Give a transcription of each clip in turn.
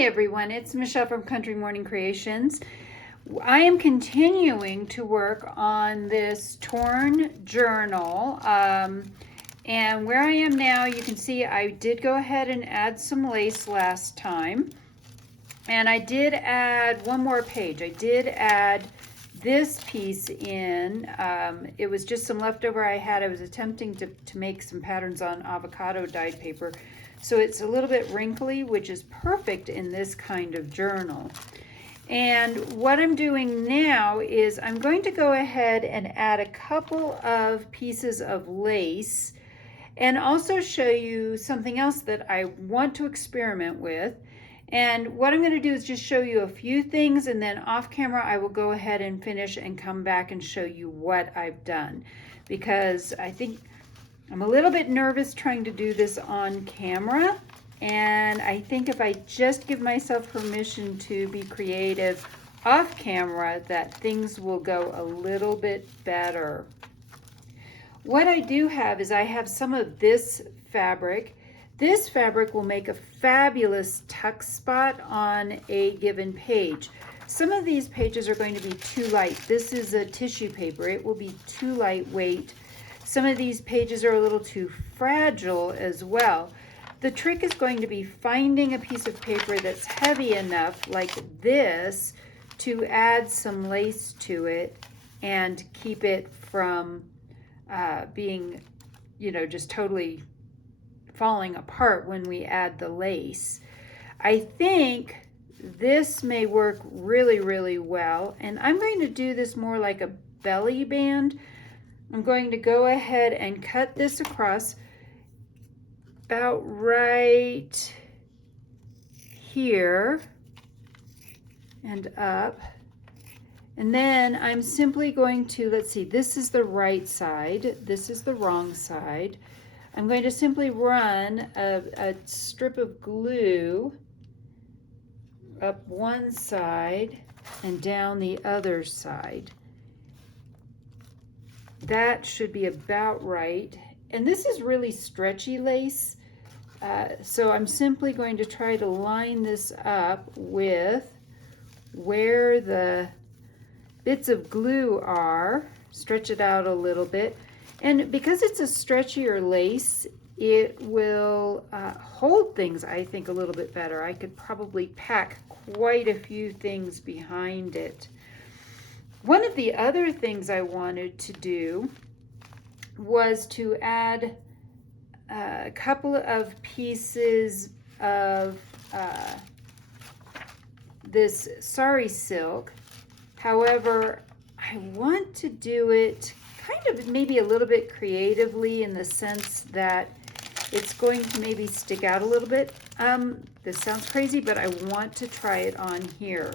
Hi everyone, it's Michelle from Country Morning Creations. I am continuing to work on this torn journal, and where I am now, you can see I did go ahead and add some lace last time, and I did add one more page. I did add this piece in. It was just some leftover I had. I was attempting to make some patterns on avocado dyed paper. So it's a little bit wrinkly, which is perfect in this kind of journal. And what I'm doing now is I'm going to go ahead and add a couple of pieces of lace and also show you something else that I want to experiment with. And what I'm going to do is just show you a few things, and then off camera I will go ahead and finish and come back and show you what I've done, because I think I'm a little bit nervous trying to do this on camera, and I think if I just give myself permission to be creative off camera, that things will go a little bit better. What I do have is I have some of this fabric. This fabric will make a fabulous tuck spot on a given page. Some of these pages are going to be too light. This is a tissue paper. It will be too lightweight. Some of these pages are a little too fragile as well. The trick is going to be finding a piece of paper that's heavy enough, like this, to add some lace to it and keep it from being, just totally falling apart when we add the lace. I think this may work really, really well, and I'm going to do this more like a belly band. I'm going to go ahead and cut this across about right here and up. And then I'm simply going to, let's see, this is the right side, this is the wrong side. I'm going to simply run a strip of glue up one side and down the other side. That should be about right. And this is really stretchy lace, so I'm simply going to try to line this up with where the bits of glue are, stretch it out a little bit. And because it's a stretchier lace, it will hold things, I think, a little bit better. I could probably pack quite a few things behind it. One of the other things I wanted to do was to add a couple of pieces of this sari silk. However, I want to do it kind of maybe a little bit creatively, in the sense that it's going to maybe stick out a little bit. This sounds crazy, but I want to try it on here.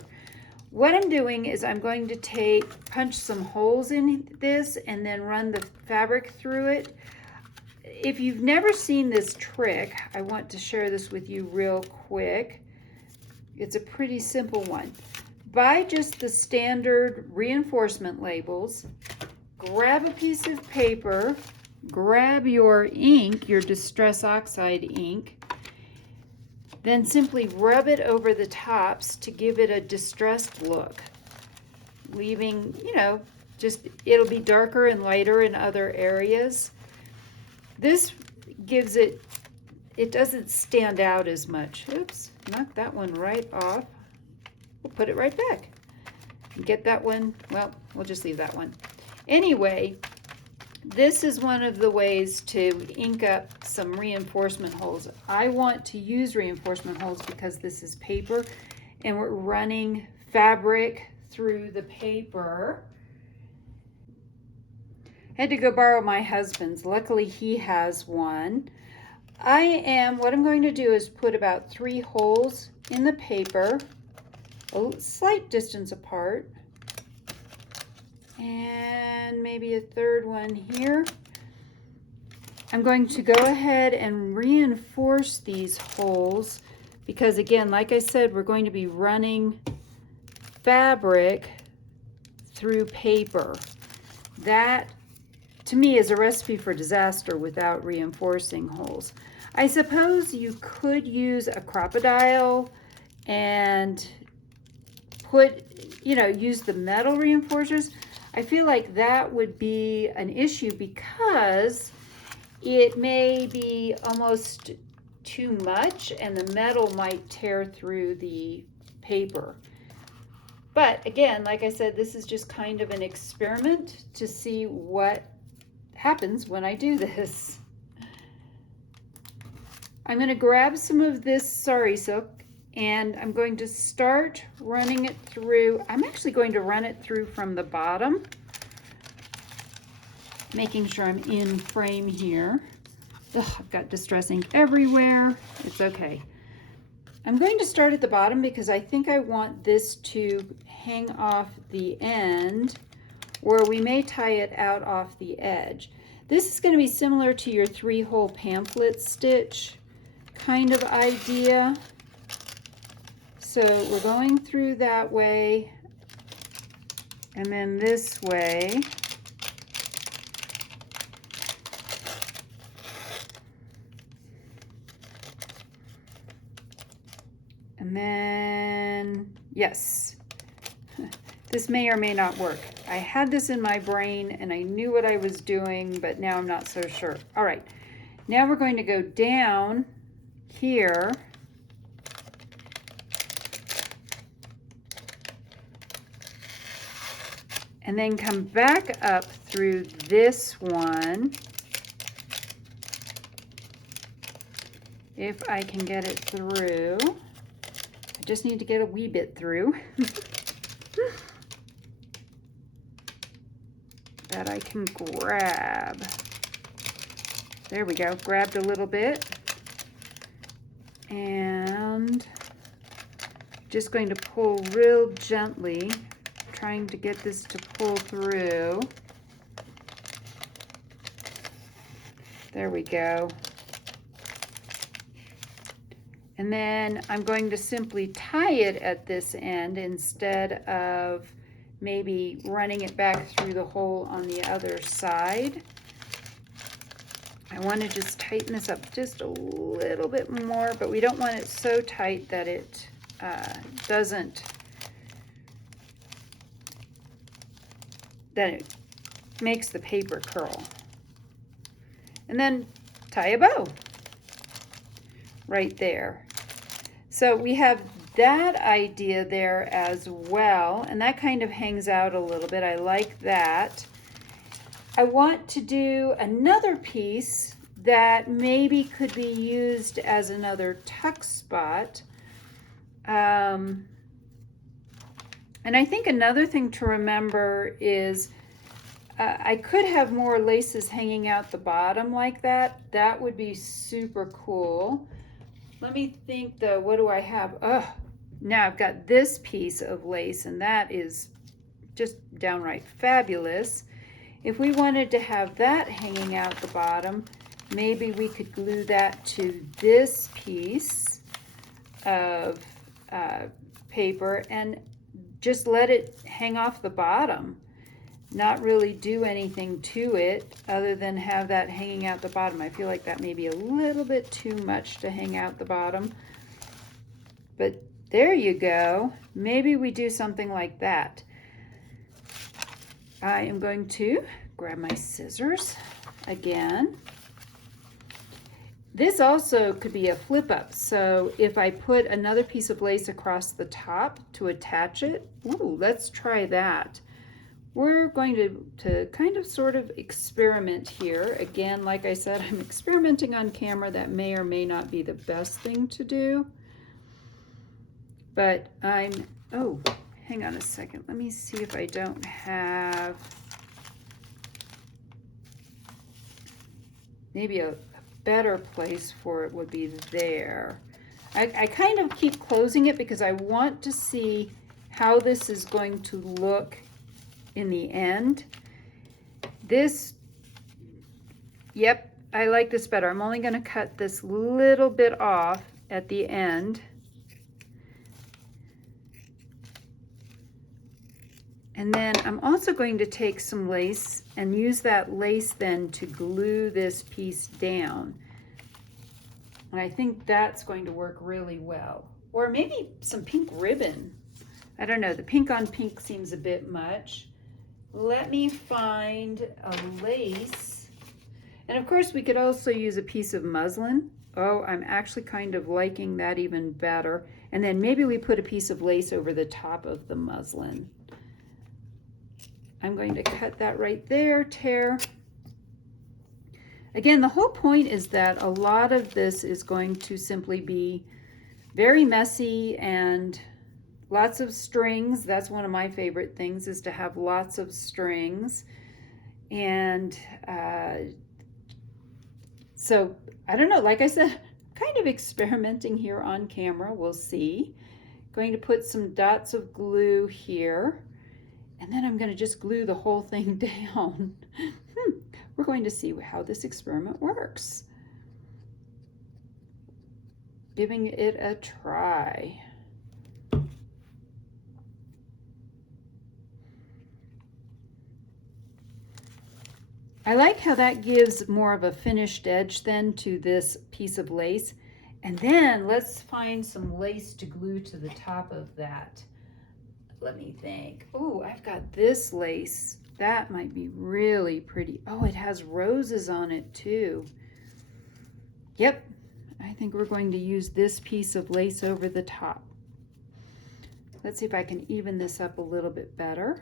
What I'm doing is I'm going to punch some holes in this and then run the fabric through it. If you've never seen this trick, I want to share this with you real quick. It's a pretty simple one. Buy just the standard reinforcement labels, grab a piece of paper, grab your ink, your Distress Oxide ink, then simply rub it over the tops to give it a distressed look, leaving, it'll be darker and lighter in other areas. This gives it doesn't stand out as much. Oops, knocked that one right off. We'll put it right back. Get that one, well, we'll just leave that one. Anyway, this is one of the ways to ink up some reinforcement holes. I want to use reinforcement holes because this is paper and we're running fabric through the paper. I had to go borrow my husband's. Luckily he has one. What I'm going to do is put about 3 holes in the paper, a slight distance apart, and maybe a third one here. I'm going to go ahead and reinforce these holes because, again, like I said, we're going to be running fabric through paper. That, to me, is a recipe for disaster without reinforcing holes. I suppose you could use a crocodile and put, use the metal reinforcers, I feel like that would be an issue because it may be almost too much and the metal might tear through the paper. But again, like I said, this is just kind of an experiment to see what happens when I do this. I'm going to grab some of this sari silk and I'm going to start running it through. I'm actually going to run it through from the bottom, making sure I'm in frame here. Ugh, I've got distress ink everywhere. It's okay. I'm going to start at the bottom because I think I want this to hang off the end, or we may tie it out off the edge. This is going to be similar to your 3-hole pamphlet stitch kind of idea. So we're going through that way and then this way. And then, yes, this may or may not work. I had this in my brain and I knew what I was doing, but now I'm not so sure. All right, now we're going to go down here. And then come back up through this one. If I can get it through. I just need to get a wee bit through. That I can grab. There we go, grabbed a little bit. And just going to pull real gently, trying to get this to pull through. There we go. And then I'm going to simply tie it at this end instead of maybe running it back through the hole on the other side. I want to just tighten this up just a little bit more, but we don't want it so tight that it that it makes the paper curl. And then tie a bow right there. So we have that idea there as well, and that kind of hangs out a little bit. I like that. I want to do another piece that maybe could be used as another tuck spot. And I think another thing to remember is I could have more laces hanging out the bottom like that. That would be super cool. Let me think though, what do I have? Oh, now I've got this piece of lace and that is just downright fabulous. If we wanted to have that hanging out the bottom, maybe we could glue that to this piece of paper and just let it hang off the bottom. Not really do anything to it other than have that hanging out the bottom. I feel like that may be a little bit too much to hang out the bottom. But there you go. Maybe we do something like that. I am going to grab my scissors again. This also could be a flip up. So if I put another piece of lace across the top to attach it, ooh, let's try that. We're going to kind of sort of experiment here. Again, like I said, I'm experimenting on camera. That may or may not be the best thing to do. But oh, hang on a second. Let me see if I don't have maybe a better place for it would be there. I kind of keep closing it because I want to see how this is going to look in the end. This, yep, I like this better. I'm only going to cut this little bit off at the end. And then I'm also going to take some lace and use that lace then to glue this piece down. And I think that's going to work really well. or maybe some pink ribbon. I don't know, the pink on pink seems a bit much. Let me find a lace. And of course we could also use a piece of muslin. Oh, I'm actually kind of liking that even better. And then maybe we put a piece of lace over the top of the muslin. I'm going to cut that right there, tear. Again, the whole point is that a lot of this is going to simply be very messy and lots of strings. That's one of my favorite things, is to have lots of strings. And so, I don't know, like I said, kind of experimenting here on camera. We'll see. Going to put some dots of glue here. And then I'm going to just glue the whole thing down. We're going to see how this experiment works. Giving it a try. I like how that gives more of a finished edge then to this piece of lace. And then let's find some lace to glue to the top of that. Let me think. Oh, I've got this lace. That might be really pretty. Oh, it has roses on it too. Yep, I think we're going to use this piece of lace over the top. Let's see if I can even this up a little bit better.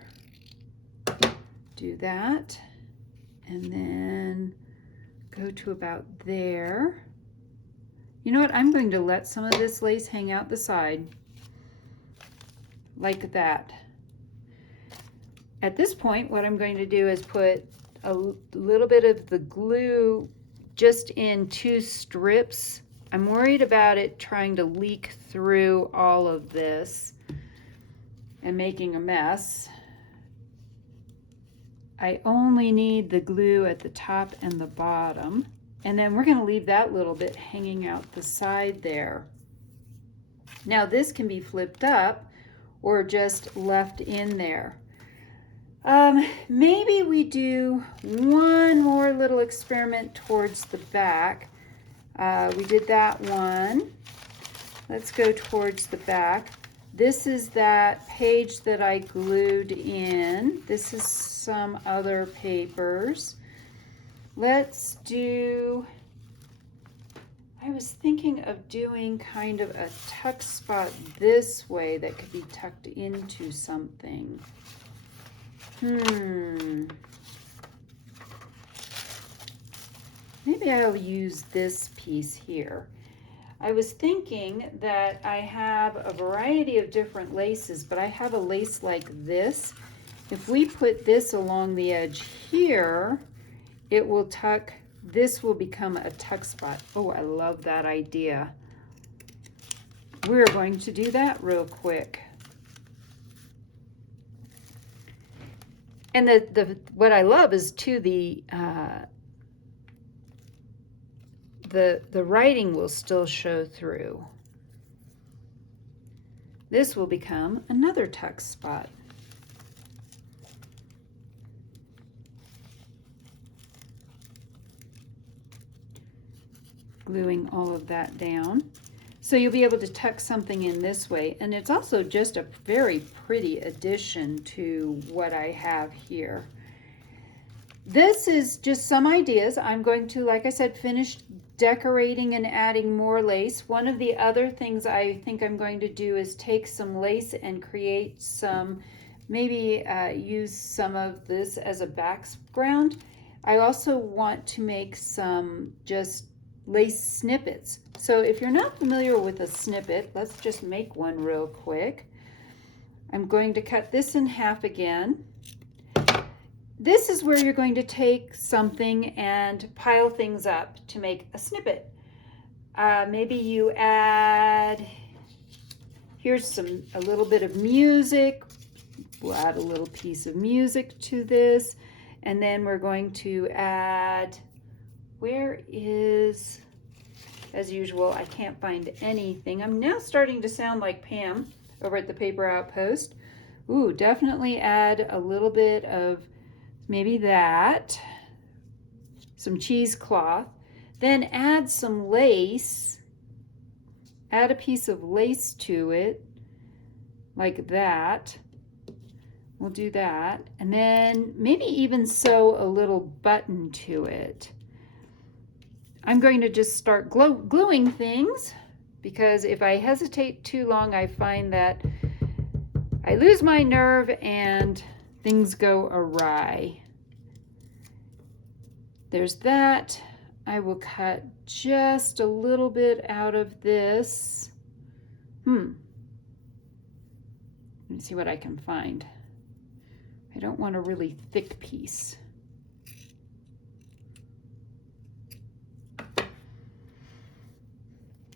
Do that. And then go to about there. You know what? I'm going to let some of this lace hang out the side. Like that. At this point, what I'm going to do is put a little bit of the glue just in 2 strips. I'm worried about it trying to leak through all of this and making a mess. I only need the glue at the top and the bottom. And then we're going to leave that little bit hanging out the side there. Now this can be flipped up or just left in there. Maybe we do one more little experiment towards the back. We did that one. Let's go towards the back. This is that page that I glued in. This is some other papers. Let's do, I was thinking of doing kind of a tuck spot this way that could be tucked into something. Maybe I'll use this piece here. I was thinking that I have a variety of different laces, but I have a lace like this. If we put this along the edge here, it will tuck, this will become a tuck spot. Oh, I love that idea. We're going to do that real quick. And what I love is too the writing will still show through. This will become another tuck spot. Gluing all of that down. So you'll be able to tuck something in this way, and it's also just a very pretty addition to what I have here. This is just some ideas. I'm going to, like I said, finish decorating and adding more lace. One of the other things I think I'm going to do is take some lace and create some, maybe use some of this as a background. I also want to make some just lace snippets. So if you're not familiar with a snippet, let's just make one real quick. I'm going to cut this in half again. This is where you're going to take something and pile things up to make a snippet. Maybe you add, here's a little bit of music. We'll add a little piece of music to this. And then we're going to add, where is, as usual, I can't find anything. I'm now starting to sound like Pam over at the Paper Outpost. Ooh, definitely add a little bit of maybe that, some cheesecloth, then add some lace add a piece of lace to it, like that. We'll do that. And then maybe even sew a little button to it. I'm going to just start gluing things, because if I hesitate too long, I find that I lose my nerve and things go awry. There's that. I will cut just a little bit out of this. Let me see what I can find. I don't want a really thick piece.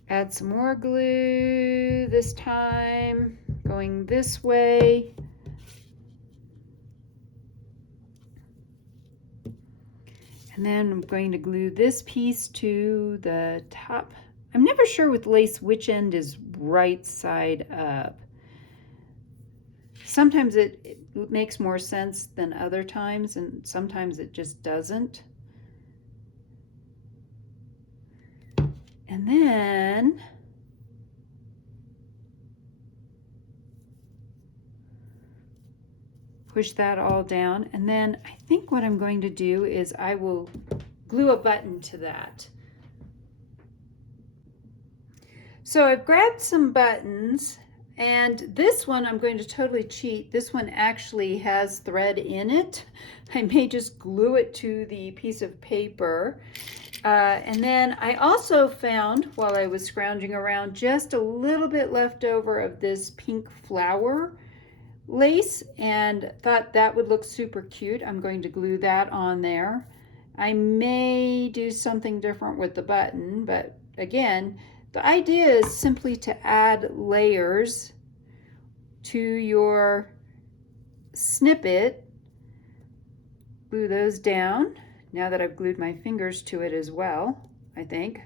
Add some more glue this time, going this way. And then I'm going to glue this piece to the top. I'm never sure with lace which end is right side up. Sometimes it makes more sense than other times, and sometimes it just doesn't. And then push that all down. And then I think what I'm going to do is I will glue a button to that. So I've grabbed some buttons, and this one I'm going to totally cheat. This one actually has thread in it. I may just glue it to the piece of paper. And then I also found, while I was scrounging around, just a little bit left over of this pink flower lace, and thought that would look super cute. I'm going to glue that on there. I may do something different with the button, but again, the idea is simply to add layers to your snippet. Glue those down. Now that I've glued my fingers to it as well, I think.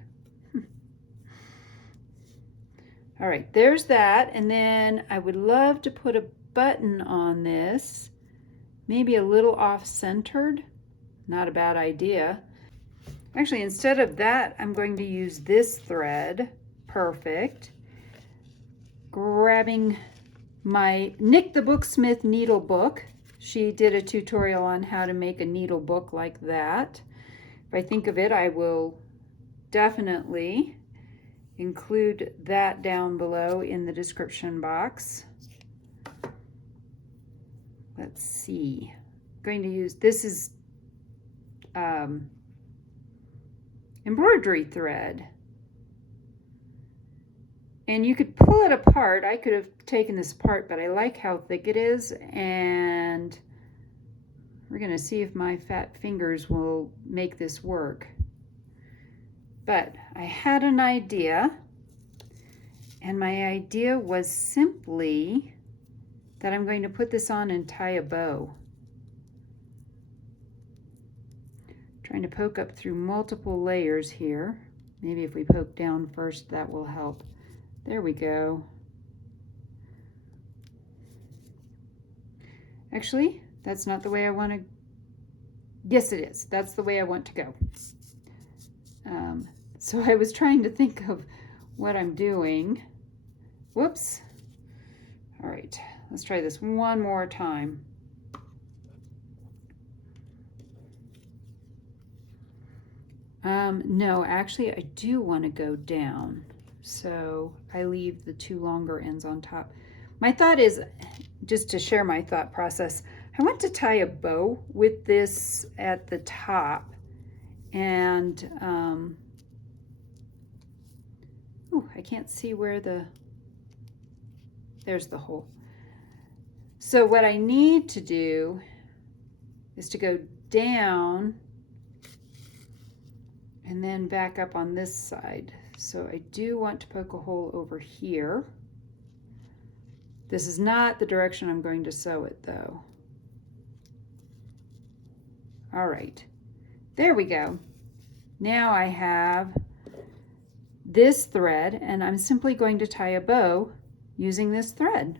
All right, there's that. And then I would love to put a button on this, maybe a little off-centered. Not a bad idea. Actually, instead of that, I'm going to use this thread. Perfect. Grabbing my Nick the Booksmith needle book. She did a tutorial on how to make a needle book like that. If I think of it, I will definitely include that down below in the description box. Let's see. I'm going to use, this is embroidery thread. And you could pull it apart. I could have taken this apart, but I like how thick it is, and we're going to see if my fat fingers will make this work. But I had an idea, and my idea was simply that I'm going to put this on and tie a bow. Trying to poke up through multiple layers here. Maybe if we poke down first, that will help. There we go. Actually, that's not the way I want to. Yes, it is. That's the way I want to go. So I was trying to think of what I'm doing. Whoops. All right, let's try this one more time. No, actually, I do want to go down. So I leave the two longer ends on top. My thought is, just to share my thought process, I want to tie a bow with this at the top, and I can't see where there's the hole. So what I need to do is to go down and then back up on this side. So I do want to poke a hole over here. This is not the direction I'm going to sew it though. All right, there we go. Now I have this thread, and I'm simply going to tie a bow using this thread.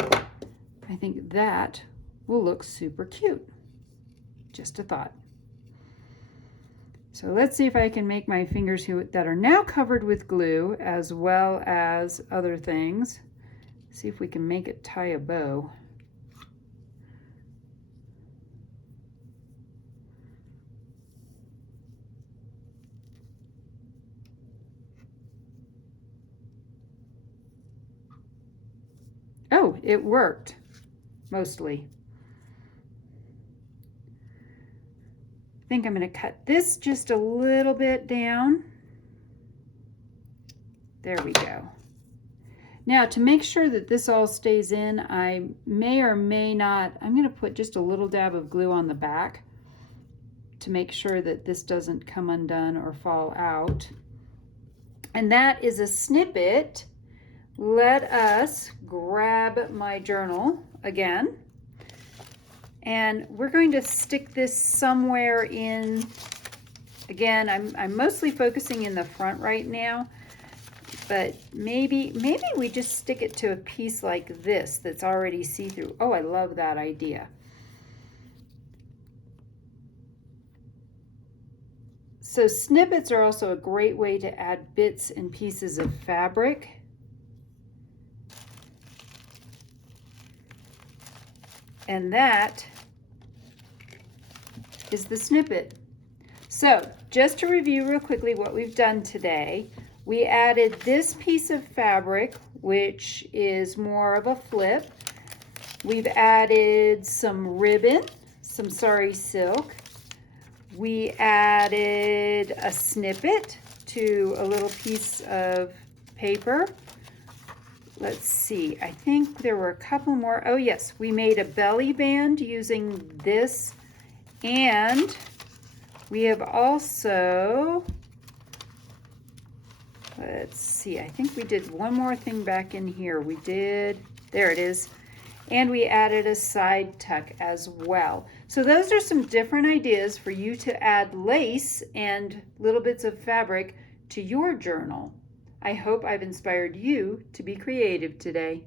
I think that will look super cute. Just a thought. So let's see if I can make my fingers that are now covered with glue as well as other things. See if we can make it tie a bow. Oh, it worked, mostly. I think I'm going to cut this just a little bit down. There we go. Now, to make sure that this all stays in, I may or may not, I'm going to put just a little dab of glue on the back to make sure that this doesn't come undone or fall out. And that is a snippet. Let us grab my journal again. And we're going to stick this somewhere in, again, I'm mostly focusing in the front right now, but maybe we just stick it to a piece like this that's already see-through. Oh, I love that idea. So snippets are also a great way to add bits and pieces of fabric. And that is the snippet. So just to review real quickly what we've done today, we added this piece of fabric, which is more of a flip. We've added some ribbon, some sari silk. We added a snippet to a little piece of paper. Let's see, I think there were a couple more. Oh yes, we made a belly band using this, and we have also, let's see, I think we did one more thing back in here. We did, there it is, and we added a side tuck as well. So those are some different ideas for you to add lace and little bits of fabric to your journal. I hope I've inspired you to be creative today.